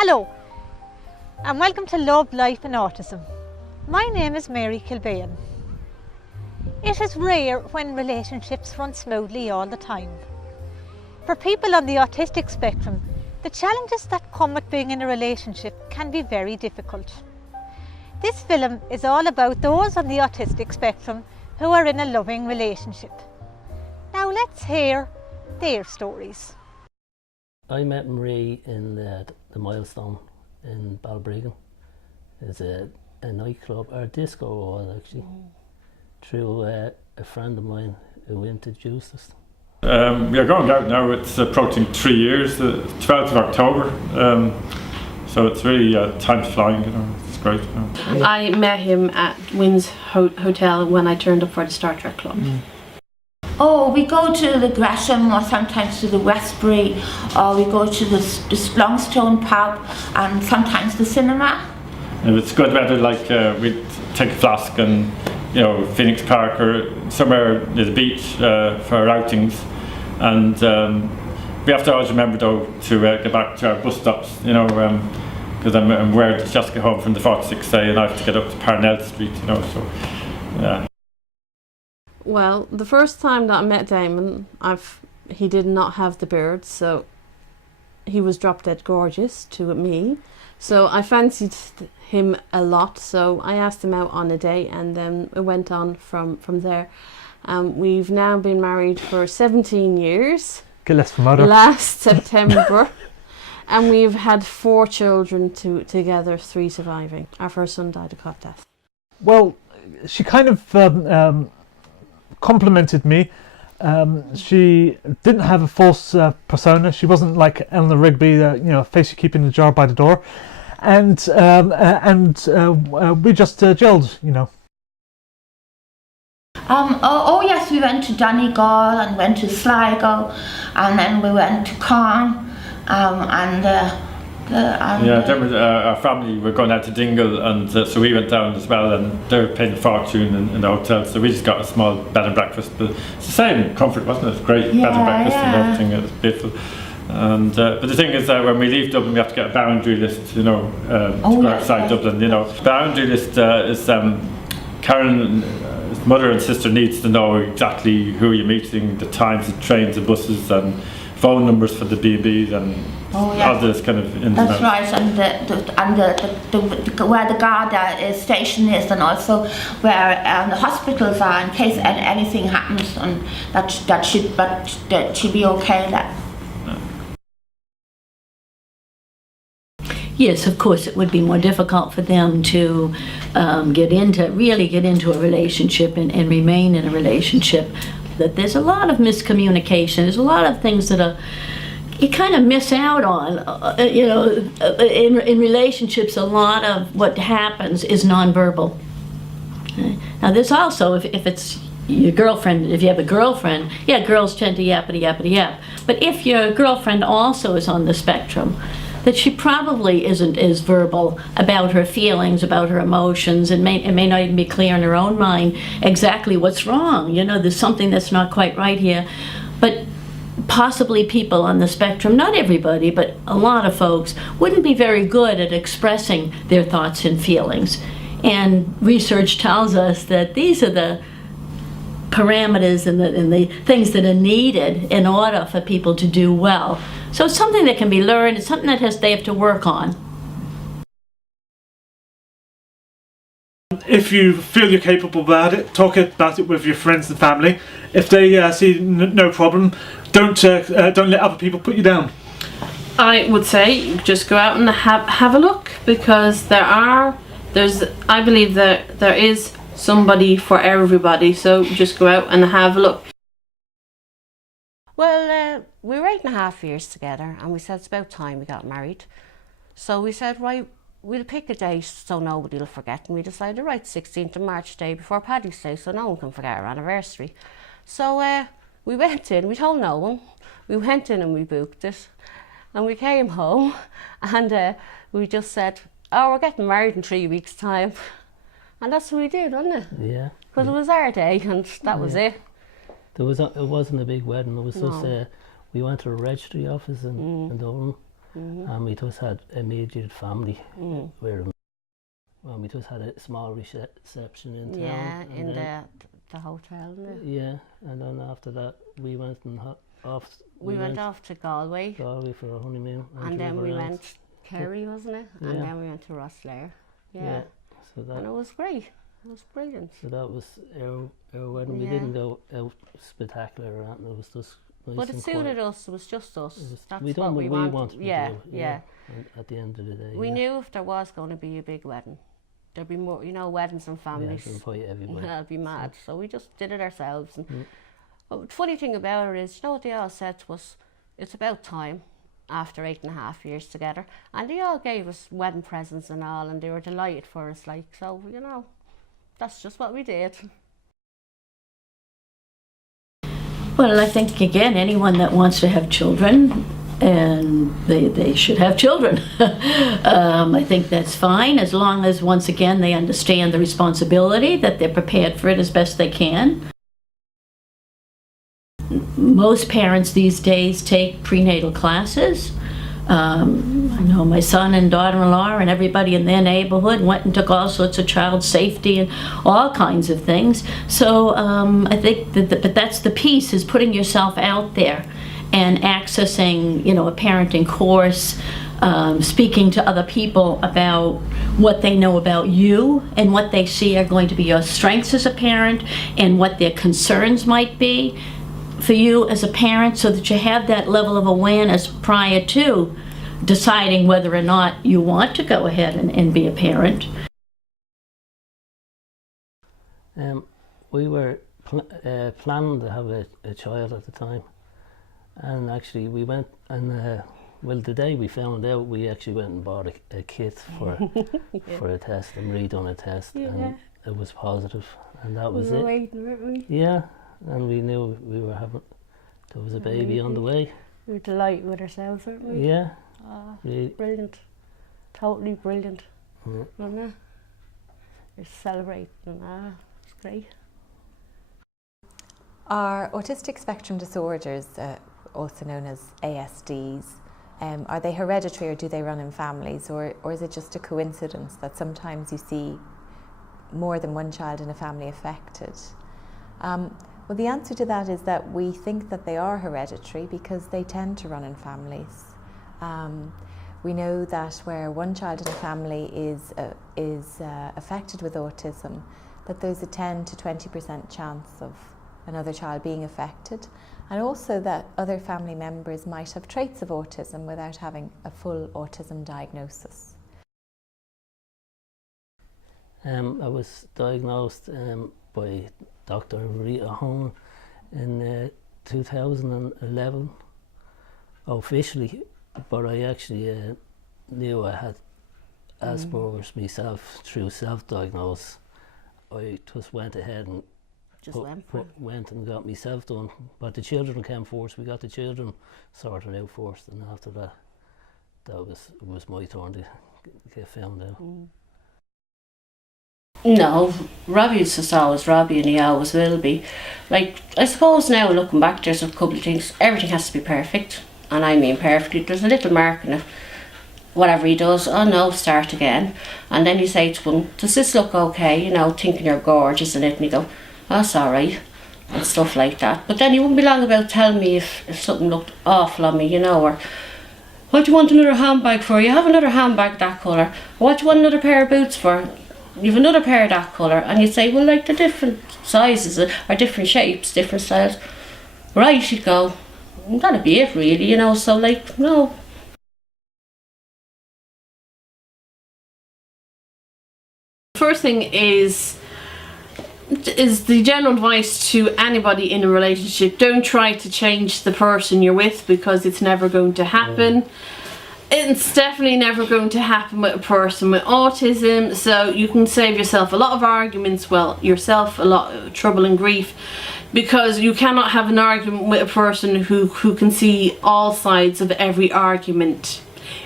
Hello and welcome to Love, Life and Autism. My name is Mary Kilbane. It is rare when relationships run smoothly all the time. For people on the autistic spectrum, the challenges that come with being in a relationship can be very difficult. This film is all about those on the autistic spectrum who are in a loving relationship. Now let's hear their stories. I met Marie in the Milestone in Balbriggan. It's a nightclub, or a disco was actually, through a friend of mine who introduced us. We are going out now, it's approaching 3 years, the 12th of October, so it's really time's flying, you know, it's great. You know. I met him at Wynn's Hotel when I turned up for the Star Trek Club. Oh, we go to the Gresham or sometimes to the Westbury, or we go to the Longstone pub and sometimes the cinema. If it's good weather, like we take a flask and, you know, Phoenix Park or somewhere near the beach for our outings. And we have to always remember though to get back to our bus stops, you know, because I'm aware to just get home from the 46A and I have to get up to Parnell Street, you know, so yeah. Well, the first time that I met Damon, he did not have the beard, so he was drop dead gorgeous to me. So I fancied him a lot, so I asked him out on a date, and then it went on from there. We've now been married for 17 years. Last September. And we've had 4 children together, 3 surviving. Our first son died of cot death. Well, she kind of complimented me. She didn't have a false persona. She wasn't like Eleanor Rigby, you know, face you keep in the jar by the door. And we just gelled, you know. Oh yes, we went to Donegal and went to Sligo, and then we went to Cairn, then our family were going out to Dingle, and so we went down as well, and they were paying a fortune in the hotel, so we just got a small bed and breakfast, but it's the same comfort, wasn't it? Great bed and breakfast and everything, it was beautiful. And but the thing is that when we leave Dublin we have to get a boundary list, you know, to go outside Dublin, you know. Boundary list is Karen's mother and sister needs to know exactly who you're meeting, the times, the trains, the buses, and phone numbers for the B&Bs and all this kind of ins and outs. That's right, and where the guard station is, and also where the hospitals are in case anything happens, and that should be okay. That. Yes, of course, it would be more difficult for them to get into a relationship and remain in a relationship. That there's a lot of miscommunication. There's a lot of things that you kind of miss out on. You know, in relationships, a lot of what happens is nonverbal. Now, there's also if it's your girlfriend, if you have a girlfriend, yeah, girls tend to yappity yappity yap. But if your girlfriend also is on the spectrum, that she probably isn't as verbal about her feelings, about her emotions, and it may not even be clear in her own mind exactly what's wrong. You know, there's something that's not quite right here. But possibly people on the spectrum, not everybody, but a lot of folks, wouldn't be very good at expressing their thoughts and feelings. And research tells us that these are the parameters and the things that are needed in order for people to do well. So it's something that can be learned. It's something that they have to work on. If you feel you're capable about it, talk about it with your friends and family. If they see no problem, don't let other people put you down. I would say just go out and have a look, because there I believe that there is somebody for everybody, so just go out and have a look. Well, we were 8.5 years together, and we said it's about time we got married. So we said, right, we'll pick a date so nobody will forget, and we decided, right, 16th of March, day before Paddy's Day, so no one can forget our anniversary. So we went in, we told no one, we went in and we booked it, and we came home, and we just said, oh, we're getting married in 3 weeks' time. And that's what we did, wasn't it? Yeah. Because it was our day, and that was it. It wasn't a big wedding, it was No. just, we went to a registry office in Dublin, and we just had immediate family. Where, well, we just had a small reception in town. Yeah, and in then, the hotel. yeah, and then after that we went and off. We went off to Galway, Galway for a honeymoon, and then drove we around. went Kerry, wasn't it? Yeah. And then we went to Rosslare. Yeah. So And it was great. It was brilliant. so that was our wedding. We Yeah. didn't go out spectacular or anything. It was just nice But it and suited quiet. us. It was just us. That's we done what what we we wanted. wanted Yeah, to do. yeah. And at the end of the day, We knew if there was going to be a big wedding, there'd be more. You know, weddings and yeah, families. to invite everybody. I'd be mad. So we just did it ourselves. And Mm. but the funny thing about it is, you know what they all said to us? It's about time. After 8.5 years together, and they all gave us wedding presents and all, and they were delighted for us. Like, so, you know, that's just what we did. Well, I think, again, anyone that wants to have children, and they should have children. I think that's fine, as long as, once again, they understand the responsibility, that they're prepared for it as best they can. Most parents these days take prenatal classes. I know my son and daughter-in-law and everybody in their neighborhood went and took all sorts of child safety and all kinds of things. So I think but that's the piece, is putting yourself out there and accessing, you know, a parenting course, speaking to other people about what they know about you and what they see are going to be your strengths as a parent and what their concerns might be for you as a parent, so that you have that level of awareness prior to deciding whether or not you want to go ahead and be a parent. We were planning to have a child at the time, and actually we went and well, the day we found out, we actually went and bought a kit for for a test, and redone a test, and it was positive, and that was it. Waiting, weren't we? Yeah, and we knew we were having, there was a baby on the way. We were delighted with ourselves, weren't we? Yeah. Brilliant. Totally brilliant. Yeah. Wasn't it? You're celebrating. It's great. Are autistic spectrum disorders, also known as ASDs, are they hereditary, or do they run in families, or is it just a coincidence that sometimes you see more than one child in a family affected? Well, the answer to that is that we think that they are hereditary because they tend to run in families. We know that where one child in a family is affected with autism, that there's a 10 to 20% chance of another child being affected, and also that other family members might have traits of autism without having a full autism diagnosis. I was diagnosed by Dr. Rita Hone in 2011 officially, but I actually knew I had Asperger's myself through self-diagnosis. I just went ahead and went and got myself done, but the children came first. We got the children sorted out first, and after that, it was my turn to get found out. No, Robbie is just always Robbie, and he always will be. Like, I suppose now looking back, there's a couple of things. Everything has to be perfect, and I mean perfectly. There's a little mark in it. Whatever he does, oh no, start again. And then you say to him, does this look okay? You know, thinking you're gorgeous in it, and you go, oh, it's alright, and stuff like that. But then he wouldn't be long about telling me if something looked awful on me, you know, or what do you want another handbag for? You have another handbag that colour. What do you want another pair of boots for? You've another pair of that colour. And you'd say, well, like, they're different sizes or different shapes, different styles. Right, you'd go, that'd be it really, you know, so like, no. First thing is the general advice to anybody in a relationship: don't try to change the person you're with, because it's never going to happen. It's definitely never going to happen with a person with autism, so you can save yourself a lot of arguments, well, yourself a lot of trouble and grief, because you cannot have an argument with a person who can see all sides of every argument.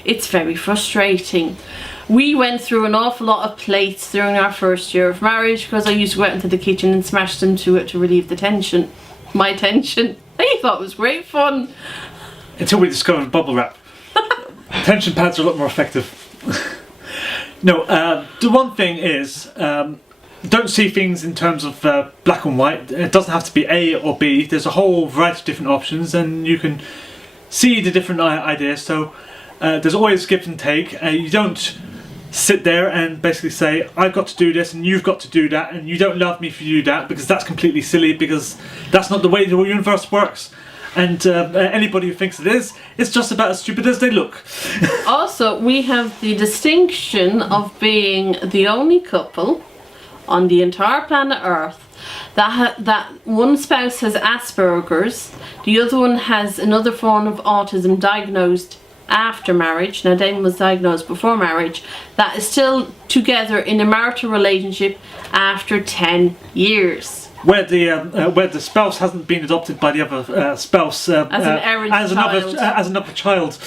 It's very frustrating. We went through an awful lot of plates during our first year of marriage, because I used to go out into the kitchen and smash them to it to relieve the tension. My tension. I thought it was great fun. Until we discovered bubble wrap. Tension pads are a lot more effective. No, the one thing is, don't see things in terms of black and white. It doesn't have to be A or B. There's a whole variety of different options, and you can see the different ideas. So there's always give and take. You don't sit there and basically say, I've got to do this and you've got to do that, and you don't love me if you do that, because that's completely silly, because that's not the way the universe works. And anybody who thinks it is, it's just about as stupid as they look. Also, we have the distinction of being the only couple on the entire planet Earth that one spouse has Asperger's, the other one has another form of autism diagnosed after marriage. Now, Damon was diagnosed before marriage. That is still together in a marital relationship after 10 years. Where the spouse hasn't been adopted by the other spouse as an errant child. As another child.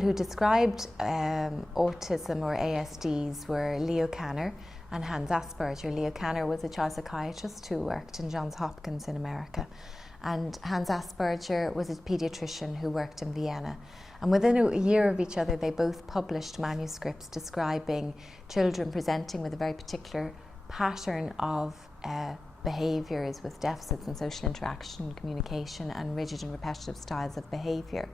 Who described autism or ASDs were Leo Kanner and Hans Asperger. Leo Kanner was a child psychiatrist who worked in Johns Hopkins in America, and Hans Asperger was a paediatrician who worked in Vienna. And within a year of each other, they both published manuscripts describing children presenting with a very particular pattern of behaviours with deficits in social interaction, communication, and rigid and repetitive styles of behaviour.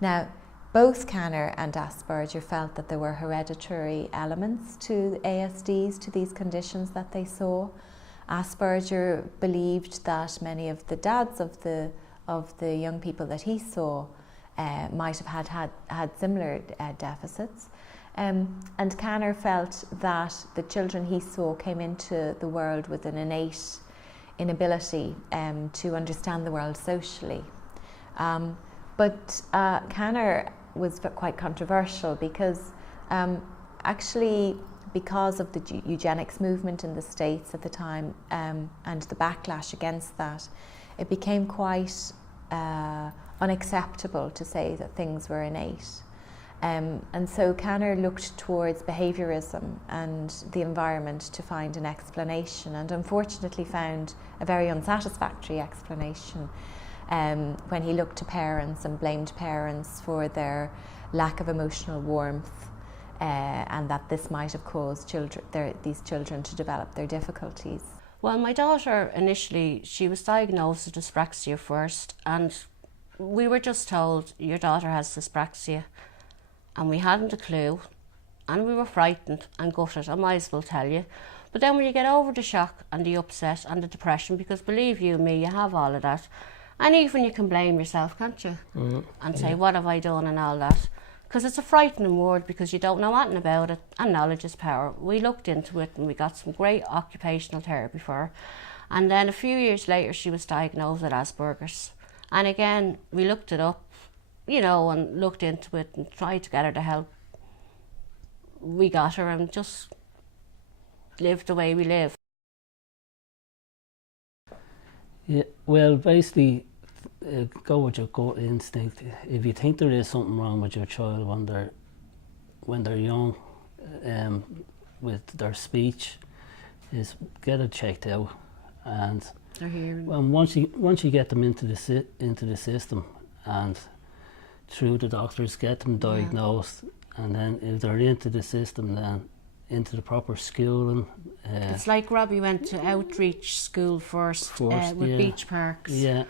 Now, both Kanner and Asperger felt that there were hereditary elements to ASDs, to these conditions that they saw. Asperger believed that many of the dads of the young people that he saw might have had similar deficits. And Kanner felt that the children he saw came into the world with an innate inability to understand the world socially. But Kanner was quite controversial because actually, because of the eugenics movement in the States at the time and the backlash against that, it became quite unacceptable to say that things were innate. And so Kanner looked towards behaviourism and the environment to find an explanation, and unfortunately found a very unsatisfactory explanation when he looked to parents and blamed parents for their lack of emotional warmth, and that this might have caused these children to develop their difficulties. Well, my daughter initially, she was diagnosed with dyspraxia first, and we were just told, your daughter has dyspraxia, and we hadn't a clue, and we were frightened and gutted, I might as well tell you. But then when you get over the shock and the upset and the depression, because believe you me, you have all of that, and even you can blame yourself, can't you? And say, what have I done and all that? Because it's a frightening word, because you don't know anything about it, and knowledge is power. We looked into it and we got some great occupational therapy for her. And then a few years later, she was diagnosed with Asperger's. And again, we looked it up, you know, and looked into it and tried to get her the help we got her, and just lived the way we live. Yeah, well, basically, go with your gut instinct. If you think there is something wrong with your child when they're young, with their speech, is get it checked out, and Their hearing. once you get them into the system, and through the doctors get them diagnosed, and then if they're into the system, then into the proper schooling. It's like Robbie went to outreach school first with beach parks. Yeah.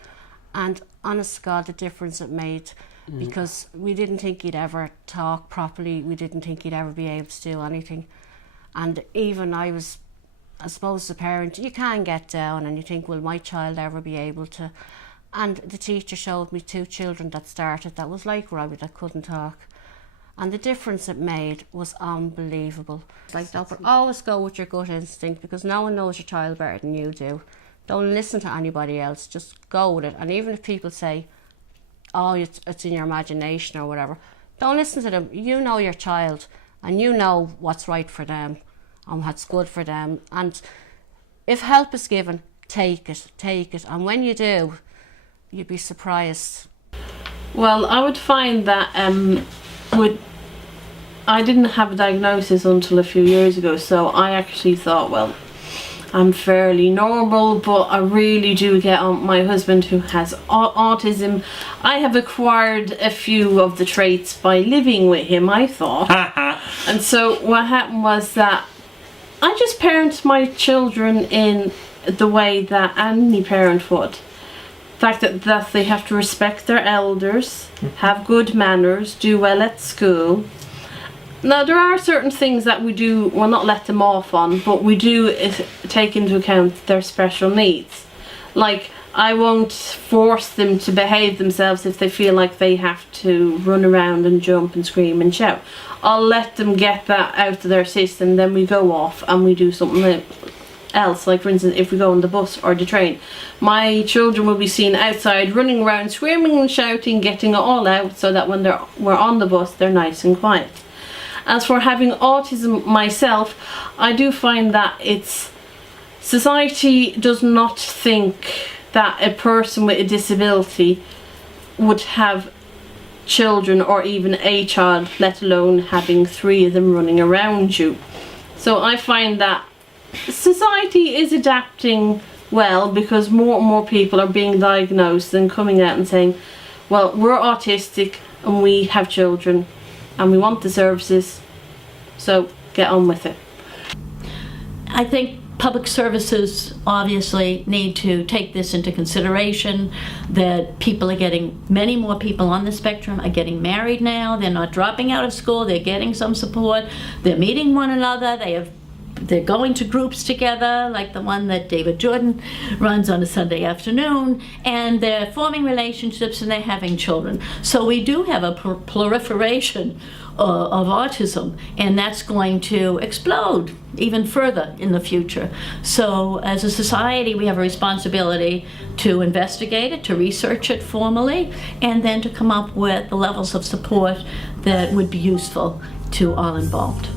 And honest to God, the difference it made, because we didn't think he'd ever talk properly, we didn't think he'd ever be able to do anything. And even I suppose as a parent, you can get down and you think, will my child ever be able to? And the teacher showed me 2 children that started that was like Robbie, that couldn't talk. And the difference it made was unbelievable. Like that, but always go with your gut instinct, because no one knows your child better than you do. Don't listen to anybody else, just go with it. And even if people say, oh, it's in your imagination or whatever, don't listen to them. You know your child, and you know what's right for them and what's good for them. And if help is given, take it. And when you do, you'd be surprised. Well, I would find that I didn't have a diagnosis until a few years ago, so I actually thought, well, I'm fairly normal, but I really do get on my husband, who has autism. I have acquired a few of the traits by living with him, I thought. And so what happened was that I just parent my children in the way that any parent would. The fact that they have to respect their elders, have good manners, do well at school. Now, there are certain things that we do, well, not let them off on, but we do take into account their special needs. Like, I won't force them to behave themselves if they feel like they have to run around and jump and scream and shout. I'll let them get that out of their system, then we go off and we do something else. Like, for instance, if we go on the bus or the train, my children will be seen outside running around, screaming and shouting, getting it all out, so that when we're on the bus, they're nice and quiet. As for having autism myself, I do find that society does not think that a person with a disability would have children, or even a child, let alone having 3 of them running around you. So I find that society is adapting well, because more and more people are being diagnosed and coming out and saying, well, we're autistic and we have children and we want the services, so get on with it. I think public services obviously need to take this into consideration, that people are getting, many more people on the spectrum are getting married now. They're not dropping out of school, they're getting some support, they're meeting one another, they're going to groups together, like the one that David Jordan runs on a Sunday afternoon, and they're forming relationships and they're having children. So we do have a proliferation of autism, and that's going to explode even further in the future. So as a society, we have a responsibility to investigate it, to research it formally, and then to come up with the levels of support that would be useful to all involved.